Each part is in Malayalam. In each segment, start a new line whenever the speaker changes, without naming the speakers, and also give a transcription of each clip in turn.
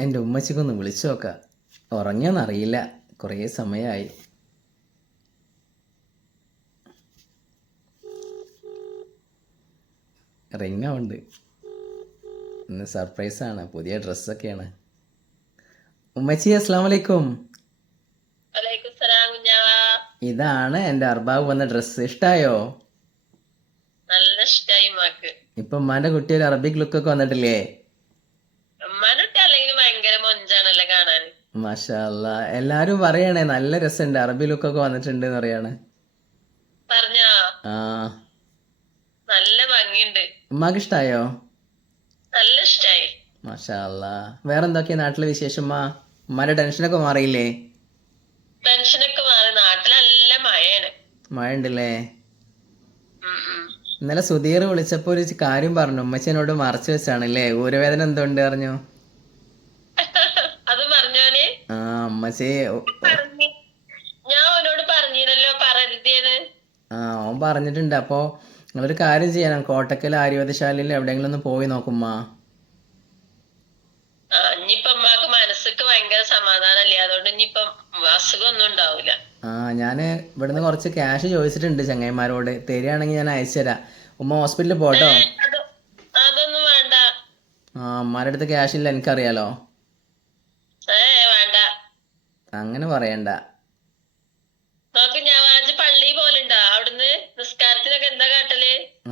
എന്റെ ഉമ്മച്ചിക്കൊന്ന് വിളിച്ചു നോക്കാം. ഉറങ്ങിയെന്നറിയില്ല. കുറേ സമയമായി റിങ് ഉണ്ട് ഇന്ന് സർപ്രൈസാണ്. പുതിയ ഡ്രസ്സൊക്കെയാണ്. ഉമ്മച്ചി അസ്സാം വലൈക്കും ഇതാണ് എന്റെ അർബാബ് വന്ന ഡ്രസ്സ്. ഇഷ്ടായോ?
നല്ല ഇഷ്ടായി കുട്ടിയൊരു
ഇപ്പം ഉമ്മാന്റെ കുട്ടി ഒരു അറബിക് ലുക്കൊക്കെ വന്നിട്ടില്ലേ?
കാണാൻ
മാഷാ അല്ലാ. എല്ലാരും പറയണേ നല്ല രസമുണ്ട് അറബി ലുക്ക് ഒക്കെ വന്നിട്ടുണ്ട് എന്ന് പറയാണ് ആ.
നല്ല ഭംഗിയുണ്ട്.
ഉമ്മാക്ക് ഇഷ്ടായോ?
നല്ല ഇഷ്ടായി.
മാഷാ അല്ലാ. വേറെന്തൊക്കെയാ നാട്ടിലെ വിശേഷം മാ ഉമ്മാന്റെ ടെൻഷനൊക്കെ മാറിയില്ലേ?
ടെൻഷനൊക്കെ മാറി. നാട്ടിൽ നല്ല മഴയാണ്.
മഴ ഉണ്ടല്ലേ. ഇന്നലെ സുധീർ വിളിച്ചപ്പോ ഒരു കാര്യം പറഞ്ഞു. ഉമ്മച്ചനോട് മറച്ചു വെച്ചാണല്ലേ ഊരവേദന എന്തുണ്ട് പറഞ്ഞു. ആ ഉമ്മച്ചി
ഞാൻ അവനോട് പറരുതേന്ന്
ആ ഓൻ പറഞ്ഞിട്ടുണ്ട്. അപ്പോ നിങ്ങളൊരു കാര്യം ചെയ്യണം കോട്ടക്കൽ ആയുർവേദശാലയിൽ എവിടെയെങ്കിലും ഒന്ന് പോയി നോക്കുമ്മ.
മനസ്സക്ക് ഭയങ്കര സമാധാനല്ലേ? അതുകൊണ്ട് ഇനിയിപ്പം അസുഖമൊന്നും ഉണ്ടാവില്ല.
ആ ഞാൻ ഇവിടുന്ന് കുറച്ച് ക്യാഷ് ചോദിച്ചിട്ടുണ്ട് ചങ്ങായിമാരോട്. തരികയാണെങ്കിൽ ഞാൻ അയച്ചുതരാം ഉമ്മ ഹോസ്പിറ്റലിൽ പോട്ടോ?
അതൊന്നും വേണ്ട.
ആ അമ്മാരുടെ അടുത്ത് ക്യാഷ് ഇല്ല എനിക്കറിയാലോ.
ഏ എന്താ പറയണ്ട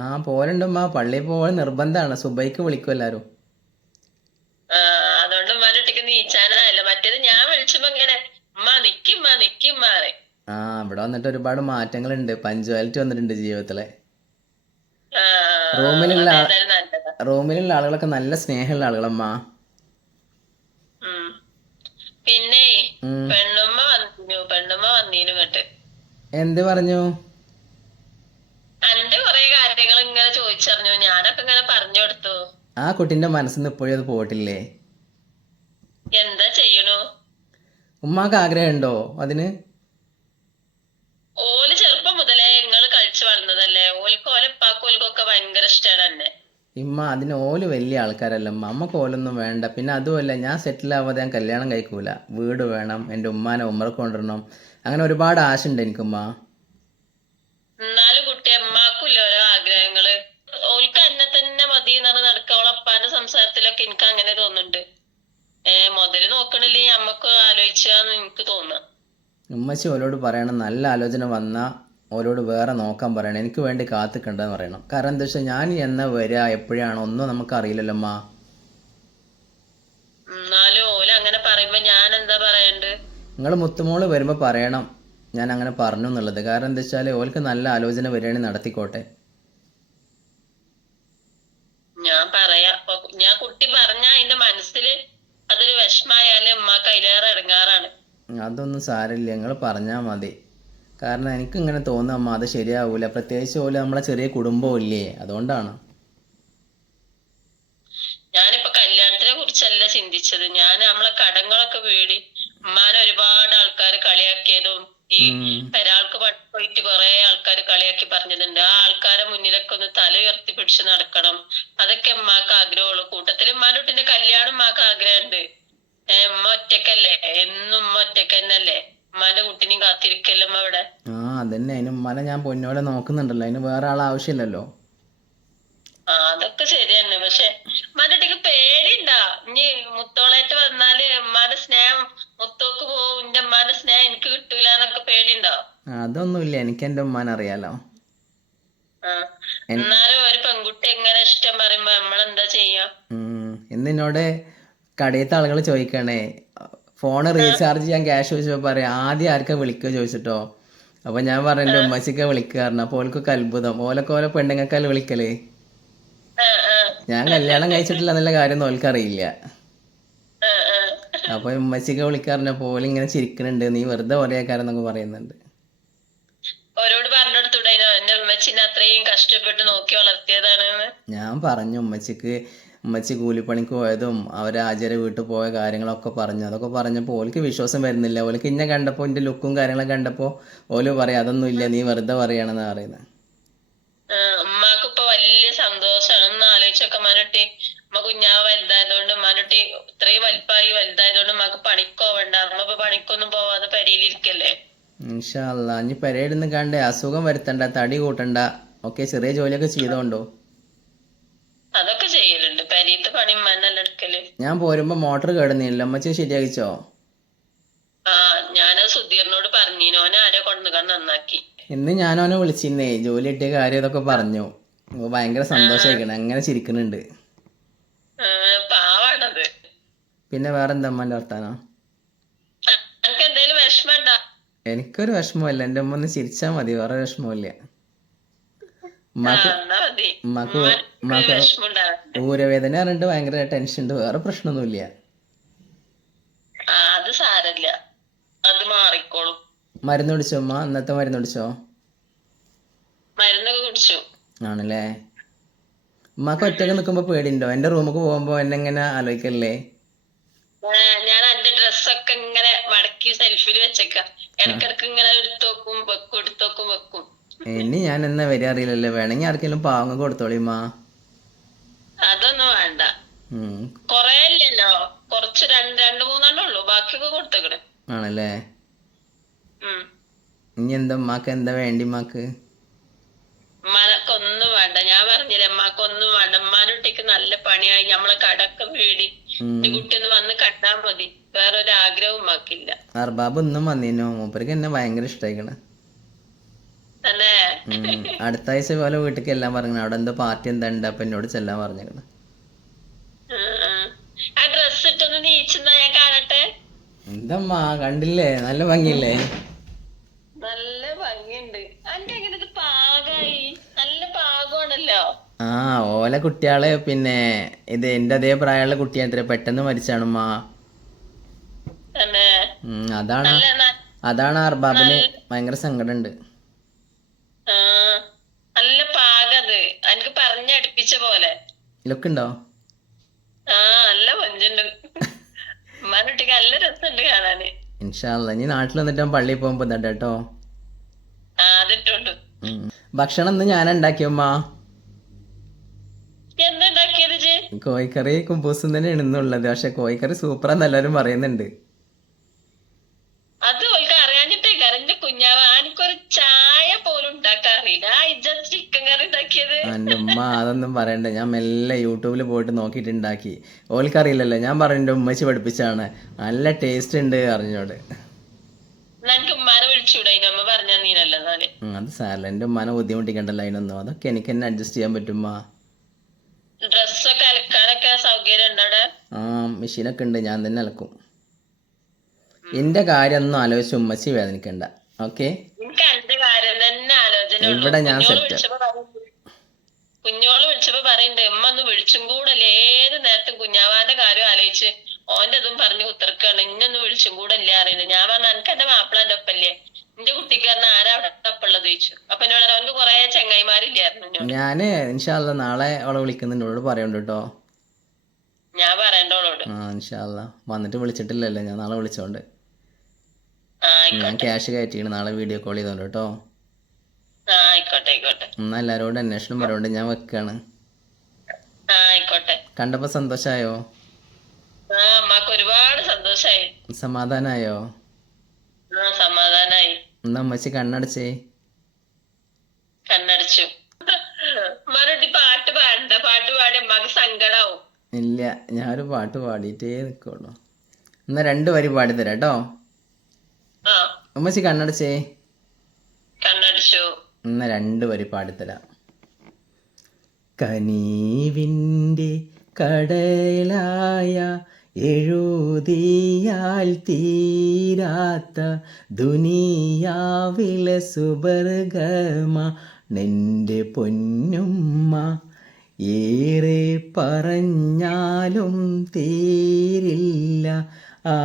ആ പോലുണ്ടമ്മ പള്ളിയിൽ പോകാൻ നിർബന്ധമാണ് സുബൈക്ക് വിളിക്കും എല്ലാരും.
ആ
ഇവിടെ വന്നിട്ട് ഒരുപാട് മാറ്റങ്ങളുണ്ട്. പഞ്ച്വാലിറ്റി വന്നിട്ടുണ്ട് ജീവിതത്തിലെ. റൂമിലുള്ള റൂമിലുള്ള ആളുകളൊക്കെ നല്ല സ്നേഹമുള്ള ആളുകളമ്മ.
പിന്നെ. പെണ്ണുമ്മ വന്നിനു പെണ്ണുമ്മ വന്നീനു കേട്ട്
എന്ത് പറഞ്ഞു?
അന്റെ കൊറേ കാര്യങ്ങൾ ഇങ്ങനെ ചോദിച്ചറിഞ്ഞു. ഞാനൊക്കെ ഇങ്ങനെ പറഞ്ഞു കൊടുത്തു.
ആ കുട്ടിന്റെ മനസ്സിന്ന് ഇപ്പോഴും അത് പോയിട്ടില്ലേ?
എന്താ ചെയ്യണു?
ഉമ്മാക്ക് ആഗ്രഹമുണ്ടോ അതിന്?
ഓൽ ചെറുപ്പം മുതലേ നിങ്ങൾ കളിച്ചു വളർന്നതല്ലേ? ഓൽക്ക് ഓലെ ഉപ്പാക്കും ഓൽക്കൊക്കെ ഭയങ്കര ഇഷ്ടാണ് എന്നെ.
ഇമ്മ അതിന് ഓൽ വലിയ ആൾക്കാരല്ല അമ്മ അമ്മയ്ക്ക് ഓലൊന്നും വേണ്ട. പിന്നെ അതുമല്ല ഞാൻ സെറ്റിൽ ആവാതെ ഞാൻ കല്യാണം കഴിക്കൂല. വീട് വേണം എന്റെ ഉമ്മാനെ ഉമ്മറക്ക് കൊണ്ടുവരണം. അങ്ങനെ ഒരുപാട് ആശയുണ്ട് എനിക്കുമ്മ
സംസാരത്തിലൊക്കെ എനിക്ക് അങ്ങനെ തോന്നുന്നുണ്ട്. ഏ മുതൽ നോക്കണില്ലേ അമ്മയ്ക്ക് ആലോചിച്ചാന്ന് എനിക്ക് തോന്നുക
ഉമ്മച്ചി ഓലോട് പറയണം നല്ല ആലോചന വന്നാൽ ഓലോട് വേറെ നോക്കാൻ പറയണം. എനിക്ക് വേണ്ടി കാത്തിക്കണ്ടെന്ന് പറയണം. കാരണം എന്താ വെച്ചാൽ ഞാൻ എന്നാ വരിക എപ്പോഴാണ് ഒന്നും നമുക്ക് അറിയില്ലല്ലോ അമ്മ. നിങ്ങൾ മുത്തുമോൾ വരുമ്പോൾ പറയണം. ഞാൻ അങ്ങനെ പറഞ്ഞു എന്നുള്ളത്. കാരണം എന്താ വെച്ചാൽ ഓൾക്ക് നല്ല ആലോചന വരികയാണെങ്കിൽ നടത്തിക്കോട്ടെ.
ഞാൻ പറയാ. ഞാൻ കുട്ടി പറഞ്ഞ അതിന്റെ അതൊരു വിഷമായാലും ഉമ്മാക്ക് അതിലേറെ ഇടങ്ങാറാണ്.
അതൊന്നും സാരമില്ല. നിങ്ങൾ പറഞ്ഞാ മതി. കാരണം എനിക്ക് ഇങ്ങനെ തോന്നുന്നു അമ്മ അത് ശരിയാവൂല. പ്രത്യേകിച്ച് പോലെ നമ്മളെ ചെറിയ കുടുംബം ഇല്ലേ അതുകൊണ്ടാണ്.
ഞാനിപ്പോ കല്യാണത്തിനെ കുറിച്ചല്ല ചിന്തിച്ചത്. ഞാൻ നമ്മളെ കടങ്ങളൊക്കെ വീടി ഉമ്മാനെ ഒരുപാട് ആൾക്കാർ കളിയാക്കിയതും ഈ. ഒരാൾക്ക് പോയിട്ട് കുറെ ആൾക്കാർ കളിയാക്കി പറഞ്ഞതുണ്ട് ആ ആൾക്കാരെ മുന്നിലൊക്കെ ഒന്ന് തല ഉയർത്തി പിടിച്ച് നടക്കണം. അതൊക്കെ ഉമ്മാക്ക് ആഗ്രഹമുള്ളൂ. കൂട്ടത്തിൽ ഉമ്മാനോട്ടിന്റെ കല്യാണം ഉമ്മാക്ക് ആഗ്രഹമുണ്ട്. ഏഹ് ഉമ്മ ഒറ്റക്കല്ലേ? എന്നും ഉമ്മ ഒറ്റയ്ക്ക് തന്നെയല്ലേ ഉമ്മാന്റെ കുട്ടിനെയും കാത്തിരിക്കല്ലോ ഉമ്മ അവിടെ.
ആ അതന്നെ. അതിന് ഉമ്മാനെ ഞാൻ പൊന്നോലെ നോക്കുന്നുണ്ടല്ലോ. അതിന് വേറെ ആൾ ആവശ്യമില്ലല്ലോ.
ആ അതൊക്കെ ശരിയാണ് പക്ഷെ ഉമ്മാന്റെ പേടിണ്ടാ. ഇനി മുത്തോളായിട്ട് വന്നാൽ ഉമ്മാന്റെ സ്നേഹം മുത്തോക്ക് പോവും. എന്റെ ഉമ്മാന്റെ സ്നേഹം എനിക്ക് കിട്ടൂല എന്നൊക്കെ പേടിണ്ടോ?
അതൊന്നുമില്ല. എനിക്ക് എന്റെ ഉമ്മാനെ അറിയാലോ.
എന്നാലും ഒരു പെൺകുട്ടി എങ്ങനെ ഇഷ്ടം പറയുമ്പോ നമ്മളെന്താ ചെയ്യാ?
കടയത്തെ ആളുകൾ ചോദിക്കണേ ഫോൺ റീചാർജ് ചെയ്യാൻ ക്യാഷ് ചോദിച്ചപ്പോൾ പറയാം ആദ്യം ആർക്കാ വിളിക്കുക ചോദിച്ചിട്ടോ. അപ്പൊ ഞാൻ പറഞ്ഞു എന്റെ വിളിക്കാറുണ്ട് അപ്പൊ ഓൽക്കൊക്കെ അത്ഭുതം. ഓലൊക്കെ ഓലെ
പെണ്ണുങ്ങൾക്കാൽ വിളിക്കൽ?
ഞാൻ കല്യാണം കഴിച്ചിട്ടില്ല എന്നുള്ള കാര്യം ഓൽക്കറിയില്ല.
അറിയില്ല ആ
അപ്പോൾ അപ്പൊ ഓലിങ്ങനെ ചിരിക്കണുണ്ട്. നീ വെറുതെ പറയുന്നുണ്ട്.
ഓരോട് പറഞ്ഞെടുത്തൂടായിനോ എന്റെ ഉമ്മച്ചിനെ അത്രയും കഷ്ടപ്പെട്ട് നോക്കി
ഞാൻ പറഞ്ഞു ഉമ്മച്ചിക്ക് ഉമ്മച്ചി കൂലിപ്പണിക്ക് പോയതും അവരെ ആചാര്യ വീട്ടിൽ പോയ കാര്യങ്ങളൊക്കെ പറഞ്ഞു. അതൊക്കെ പറഞ്ഞപ്പോൾ ഓൾക്ക് വിശ്വാസം വരുന്നില്ല. ഓൾക്ക് ഇന്നെ കണ്ടപ്പോൾ എന്റെ ലുക്കും കാര്യങ്ങളൊക്കെ കണ്ടപ്പോൾ ഓൽ പറയാം അതൊന്നും ഇല്ല നീ വെറുതെ പറയണെന്ന് പറയുന്നത്
ഉമ്മാക്ക് ഇപ്പൊ വലിയ സന്തോഷാണ്. ഒന്ന് ആലോചിച്ചൊക്കെ മനട്ടി ഉമ്മ കുഞ്ഞാവ് വലുതായതുകൊണ്ട് ഉമ്മാനുട്ടി ഇത്രയും വലിപ്പമായി വലുതായതുകൊണ്ട് ഉമ്മക്ക് പണിക്കോവണ്ട അമ്മ ഇപ്പൊ പണിക്കൊന്നും പോവാതെ പെരിയിലിരിക്കല്ലേ?
ഇൻഷാല്ല ഇനി പെരയിടുന്ന് കണ്ടേ അസുഖം വരുത്തണ്ട തടി കൂട്ടണ്ട ഓക്കെ ചെറിയ ജോലിയൊക്കെ ചെയ്തോണ്ടോ?
അതൊക്കെ ചെയ്യലുണ്ട്. പരീത്ത പണി എടുക്കൽ.
ഞാൻ പോരുമ്പോ മോട്ടർ കേടുന്നില്ല അമ്മച്ചി ശരിയാക്കിച്ചോ?
ആ ഞാനത് സുധീറിനോട് പറഞ്ഞീനു. ഓനെ ആരോ കൊണ്ടുകാൻ നന്നാക്കി.
ഇന്ന് ഞാൻ അവനെ വിളിച്ചിരുന്നേ. ജോലി കിട്ടിയ കാര്യം ഇതൊക്കെ പറഞ്ഞു. അപ്പൊ ഭയങ്കര സന്തോഷമായിക്കണേ അങ്ങനെ ചിരിക്കുന്നുണ്ട്
ആ, പാവാണത്.
പിന്നെ വേറെ എന്താ അമ്മന്റെ വർത്താനോ?
അനക്ക് എന്തേലും വിഷമണ്ട
എനിക്കൊരു വിഷമമില്ല എന്റെ അമ്മ ഒന്ന് ചിരിച്ചാ മതി. വേറെ വിഷമമില്ല ഉമ്മാക്ക് ഉമ്മാക്ക് ഊരവേദന പറഞ്ഞിട്ട് ഭയങ്കര ടെൻഷൻ ഉണ്ട്. വേറെ പ്രശ്നമൊന്നുമില്ല.
അത് സാരല്ല അത് മാറിക്കോളും.
മരുന്ന് കുടിച്ചോ അമ്മ അന്നത്തെ മരുന്ന് കുടിച്ചോ?
മരുന്നൊക്കെ കുടിച്ചു.
ആണല്ലേ? ഉമ്മാക്ക് ഒറ്റയ്ക്ക് നിൽക്കുമ്പോൾ പേടിയുണ്ടോ? എന്റെ റൂമുക്ക് പോകുമ്പോ എന്നെ ഇങ്ങനെ ആലോചിക്കല്ലേ?
ഞാൻ എന്റെ ഡ്രസ്സൊക്കെ ഇങ്ങനെ മടക്കി സെൽഫിൽ വെച്ചേക്ക. ഇടക്കിടക്ക് ഇങ്ങനെ എടുത്തോക്കും വെക്കും എടുത്തോക്കും വെക്കും.
ഇനി ഞാൻ എന്നാ വരിക അറിയില്ലല്ലോ. വേണമെങ്കിൽ ആർക്കെങ്കിലും പാവങ്ങ കൊടുത്തോളിമ്മ.
അതൊന്നും വേണ്ട. കൊറേ ഇല്ലല്ലോ കൊറച്ച് രണ്ട് രണ്ട് മൂന്നെണ്ണം ഉള്ളു. ബാക്കിയൊക്കെ കൊടുത്തേക്കണേ.
ആണല്ലേ? ഇനി എന്താ ഉമ്മാക്ക്? എന്താ വേണ്ടി ഉമ്മാക്ക്?
ഉമ്മാനൊക്കൊന്നും വേണ്ട. ഞാൻ പറഞ്ഞില്ലേ ഉമ്മാക്കൊന്നും വേണ്ട. ഉമ്മാനൊട്ടിക്ക് നല്ല പണിയായി. നമ്മളെ കടക്ക് വീടി. കുട്ടി ഒന്ന് വന്ന് കണ്ടാ മതി. വേറൊരു ഒരു ആഗ്രഹവും ഉമ്മാക്കില്ല.
അർബാബ് ഒന്നും വന്നിനോ. മൂപ്പർക്ക് എന്നെ ഭയങ്കര ഇഷ്ടമായിക്കണ്
തന്നെ
അടുത്ത ആഴ്ച പോലെ വീട്ടിലേക്ക് എല്ലാം പറഞ്ഞു അവിടെ എന്തോ പാർട്ടി എന്താ ഉണ്ട് അപ്പൊ എന്നോട് ചെല്ലാൻ
പറഞ്ഞിരുന്നു.
എന്തമ്മാ കണ്ടില്ലേ? നല്ല ഭംഗിയില്ലേ?
നല്ല ഭംഗിയുണ്ട്. നല്ല പാകമാണല്ലോ.
ആ ഓല കുട്ടിയാൾ പിന്നെ ഇത് എന്റെ അതേ പ്രായമുള്ള കുട്ടിയാത്ര പെട്ടെന്ന് മരിച്ചാണുമ്മാ. അതാണ് അതാണ് അർബാബിന് ഭയങ്കര സങ്കടമുണ്ട്
ആ, നല്ല പാകത് എനിക്ക് പറഞ്ഞടുപ്പിച്ച പോലെ.
ലുക്ക് ഉണ്ടോ
ആ നല്ല മഞ്ഞുണ്ട്. ഉമ്മാനൊട്ടിക്ക് നല്ല രസമുണ്ട് കാണാന്.
ഇൻഷാല്ല ഇനി നാട്ടിൽ വന്നിട്ട് ഞാൻ പള്ളിയിൽ പോകുമ്പോ ഇതാ കേട്ടോ
അതിട്ടുണ്ട്.
ഭക്ഷണം ഇന്ന് ഞാൻ ഉണ്ടാക്കിയമ്മ കോഴിക്കറി കുമ്പൂസും തന്നെയാണ് ഇന്നുള്ളത്. പക്ഷെ കോഴിക്കറി സൂപ്പറാന്ന് എല്ലാവരും പറയുന്നുണ്ട്. പറയണ്ട? ഞാൻ മെല്ലെ യൂട്യൂബിൽ പോയിട്ട് നോക്കിയിട്ട് ഉണ്ടാക്കി ഓൽക്കറിയില്ലല്ലോ ഞാൻ പറഞ്ഞു ഉമ്മച്ചി പഠിപ്പിച്ചാണ്. നല്ല ടേസ്റ്റ് ഉണ്ട് അറിഞ്ഞോട്. അത് സാരല്ല എന്റെ ഉമ്മാനെ ബുദ്ധിമുട്ടിക്കണ്ടല്ലോ അതിനൊന്നും. അതൊക്കെ എനിക്ക് തന്നെ അഡ്ജസ്റ്റ് ചെയ്യാൻ പറ്റുമ്മ
ഡ്രസ്സൊക്കെ അലക്കാനൊക്കെ സൗകര്യം
ആ മെഷീനൊക്കെ ഉണ്ട് ഞാൻ തന്നെ അലക്കും. എന്റെ കാര്യം ഒന്നും ആലോചിച്ച് ഉമ്മച്ചി വേദനിക്കണ്ട. ഓക്കെ. ഇവിടെ ഞാൻ
സെറ്റ്.
കുഞ്ഞോൾ
വിളിച്ചപ്പോ പറയണ്ട് ഉമ്മ ഒന്ന് വിളിച്ചും കൂടല്ലേ? ഏത് നേരത്തും കുഞ്ഞാവാന്റെ കാര്യം ആലോചിച്ച് ഓന്റെ ഇതും പറഞ്ഞു കുത്തിർക്കാണ്. ഇന്നൊന്ന് വിളിച്ചും കൂടല്ലേ? അറിയുന്നത് ഞാൻ പറഞ്ഞ എനിക്ക് എന്റെ മാപ്പിളന്റെ ഒപ്പല്ലേ? എന്റെ കുട്ടിക്ക് പറഞ്ഞ ആരാ അവിടെ ഒപ്പുള്ളത്? ചോദിച്ചു. അപ്പൊ എന്നോട് അവർക്ക് കൊറേ ചങ്ങായിമാരില്ലായിരുന്നു
ഞാൻ ഇൻഷാല്ല നാളെ അവളെ വിളിക്കുന്നുണ്ട്. അവളോട് പറയുന്നുണ്ട് കേട്ടോ.
ഞാൻ പറയണ്ടോളോട്
ആ ഇൻഷാല്ല വന്നിട്ട് വിളിച്ചിട്ടില്ലല്ലോ. ഞാൻ നാളെ വിളിച്ചോണ്ട്. ഞാൻ ക്യാഷ് കയറ്റിയാണ്. നാളെ വീഡിയോ കോൾ ചെയ്തോണ്ട് കേട്ടോ.
ആയിക്കോട്ടെ ആയിക്കോട്ടെ.
എന്നാ എല്ലാരോടും അന്വേഷണം പറയുന്നുണ്ട്. ഞാൻ വെക്കാണ്.
കണ്ടപ്പോ സന്തോഷായോ? ഒരുപാട് സന്തോഷായി. സമാധാനായോ?
എന്നാ അമ്മച്ചി കണ്ണടച്ചേ?
കണ്ണടച്ചു. മറുപടി പാട്ട് പാടണ്ട. പാട്ട് പാടി അമ്മയ്ക്ക് സങ്കടാവും.
ഇല്ല ഞാനൊരു പാട്ട് പാടിയിട്ടേ നിക്കോളൂ എന്നാ രണ്ടു വരി കേട്ടോ.
ആ.
അമ്മച്ചി കണ്ണടച്ചേ?
കണ്ണടിച്ചു.
എന്നാ രണ്ട് വരി പാടിത്തരാം. കനീവിന്റെ കടലായ എഴുതിയാൽ തീരാത്ത ദുനിയാവിലെ സുബർഗമ നിന്റെ പൊന്നുമ്മ ഏറെ പറഞ്ഞാലും തീരില്ല. ആ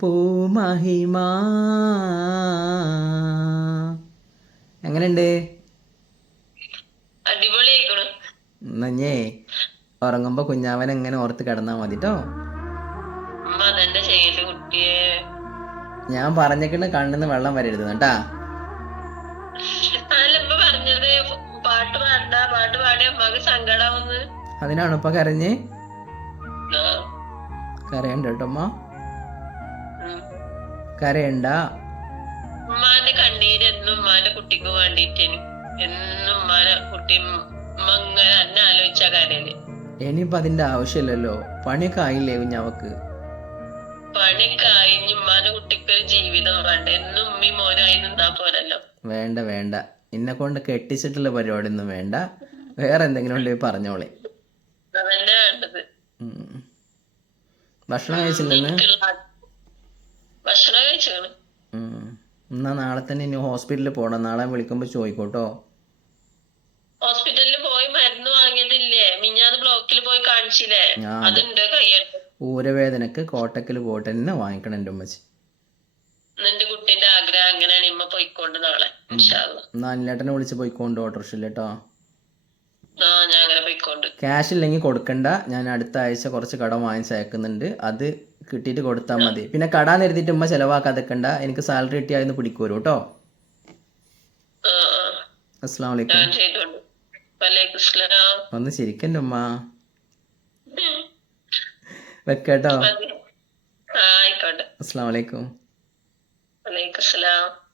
പൂമഹിമ എങ്ങനെയുണ്ട്? എന്നഞ്ഞേ ഉറങ്ങുമ്പോ കുഞ്ഞാവൻ എങ്ങനെ ഓർത്ത് കിടന്നാ മതി കേട്ടോ ഞാൻ പറഞ്ഞിട്ട് കണ്ണിന്ന് വെള്ളം വരരുത് കേട്ടാ. അതിനാണ് ഇപ്പൊ കരഞ്ഞ്? കരയണ്ട കേട്ടോ
അമ്മ
കരയണ്ട.
എന്നും ഉമ്മാന്റെ കുട്ടിക്ക് വേണ്ടിട്ടേന് എന്നും ഉമ്മാനെ കുട്ടി ഇങ്ങനെ എന്നെ ആലോചിച്ച കാര്യല്ലേ?
ഇനിയിപ്പോ അതിന്റെ ആവശ്യമില്ലല്ലോ. പണിയൊക്കെ ആയില്ലേ കുഞ്ഞാവക്ക്
പണി കഴിഞ്ഞ് ഉമ്മാന്റെ കുട്ടിക്ക് ഒരു ജീവിതം വേണ്ട? എന്നും ഉമ്മി മോനായി നിന്നാ പോരല്ലോ.
വേണ്ട വേണ്ട. എന്നെ കൊണ്ട് കെട്ടിച്ചിട്ടുള്ള പരിപാടി ഒന്നും വേണ്ട. വേറെ എന്തെങ്കിലും ഉണ്ടെങ്കിൽ പറഞ്ഞോളെ.
അതന്നെ വേണ്ടത്.
ഉം. ഭക്ഷണം കഴിച്ചില്ലെന്ന്?
ഭക്ഷണം കഴിച്ചു
ഉം. എന്നാ നാളെ തന്നെ ഇനി ഹോസ്പിറ്റലിൽ പോകണം നാളെ വിളിക്കുമ്പോൾ ചോദിക്കോട്ടോ.
ഹോസ്പിറ്റലിൽ പോയി മരുന്ന് വാങ്ങിയതില്ലേ? മിഞ്ഞാന്ന് ബ്ലോക്കിൽ പോയി കാണിച്ചില്ലേ. അതുണ്ട് കയ്യട്ട്
ഊരവേദനക്ക് കോട്ടക്കൽ പോയിട്ട് തന്നെ വാങ്ങിക്കണം എന്റെ ഉമ്മച്ചി.
നിന്റെ കുട്ടീന്റെ ആഗ്രഹം അങ്ങനെയാണ്. ഇമ്മ പോയിക്കൊണ്ട് നാളെ
അനിലേട്ടനെ വിളിച്ച് പോയിക്കൊണ്ട് ഓട്ടോറിക്ഷയിൽ കേട്ടോ
ആ ഞാൻ അങ്ങനെ പോയിക്കൊണ്ട്
ക്യാഷ് ഇല്ലെങ്കിൽ കൊടുക്കണ്ട. ഞാൻ അടുത്ത ആഴ്ച കുറച്ച് കടം വാങ്ങിച്ച് അയക്കുന്നുണ്ട് അത് കിട്ടിയിട്ട് കൊടുത്താൽ മതി. പിന്നെ കടാൻ എഴുതിയിട്ട് ഉമ്മ ചിലവാക്കാതെക്കണ്ട. എനിക്ക് സാലറി കിട്ടിയാൽ പിടിക്കുവരും കേട്ടോ അസ്സാം വലൈക്കും ഒന്ന് ശരിക്കും ഉമ്മ. വെക്കട്ടോ. അസ്സാം വലൈക്കും
വലൈക്കും സ്ലാം